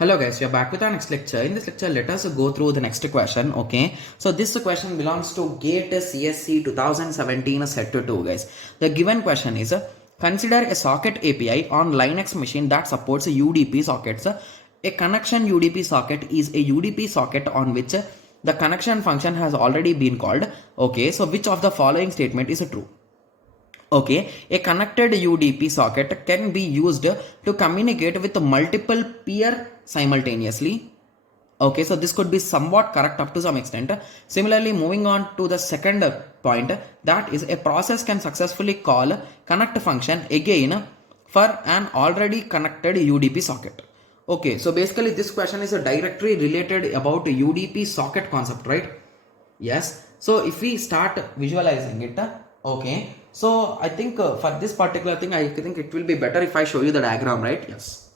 Hello guys, we are back with our next lecture. In this lecture, let us go through the next question. Okay, so this question belongs to GATE CSC 2017 set to 2 guys. The given question is consider a socket API on Linux machine that supports UDP sockets. A connection UDP socket is a UDP socket on which the connection function has already been called. Okay, so which of the following statement is true? Okay, a connected UDP socket can be used to communicate with multiple peer simultaneously. Okay, so this could be somewhat correct up to some extent. Similarly, moving on to the second point, that is a process can successfully call connect function again for an already connected UDP socket. Okay, so basically this question is directly related about UDP socket concept, right? Yes. So if we start visualizing it, okay. So I think for this particular thing, I think it will be better if I show you the diagram, right? Yes.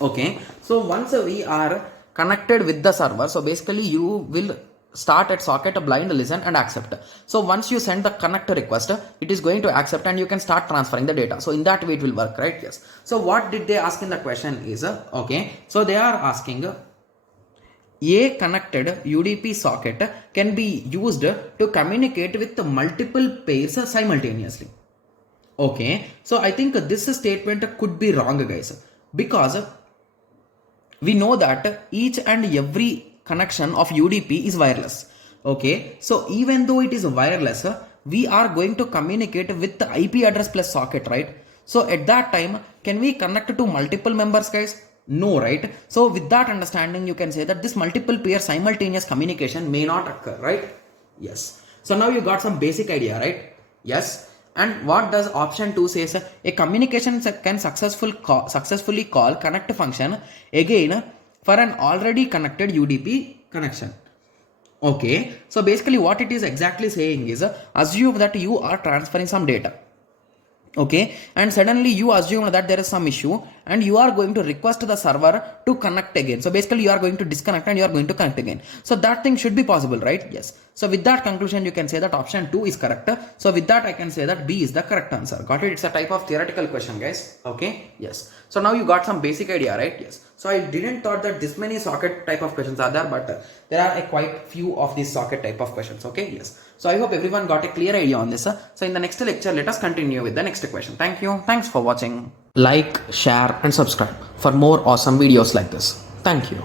Okay. So once we are connected with the server, so basically you will start at socket blind listen and accept. So once you send the connect request, it is going to accept and you can start transferring the data. So in that way it will work, right? Yes. So what did they ask in the question is, okay. So they are asking, a connected UDP socket can be used to communicate with multiple pairs simultaneously. Okay, so I think this statement could be wrong, guys, because we know that each and every connection of UDP is wireless. Okay, so even though it is wireless, we are going to communicate with the IP address plus socket, right? So at that time, can we connect to multiple members, guys? No, right? So with that understanding, you can say that this multiple peer simultaneous communication may not occur, right? Yes. So now you got some basic idea, right? Yes. And what does option 2 says? A communication can successfully call connect function again for an already connected UDP connection. Okay. So basically what it is exactly saying is assume that you are transferring some data. Okay, and suddenly you assume that there is some issue and you are going to request the server to connect again. So basically you are going to disconnect and you are going to connect again. So that thing should be possible, right? Yes. So with that conclusion, you can say that option 2 is correct. So with that, I can say that B is the correct answer. Got it? It's a type of theoretical question, guys. Okay. Yes. So now you got some basic idea, right? Yes. So I didn't thought that this many socket type of questions are there, but there are quite few of these socket type of questions. Okay. Yes. So I hope everyone got a clear idea on this. So in the next lecture, let us continue with the next question. Thank you. Thanks for watching. Like, share and subscribe for more awesome videos like this. Thank you.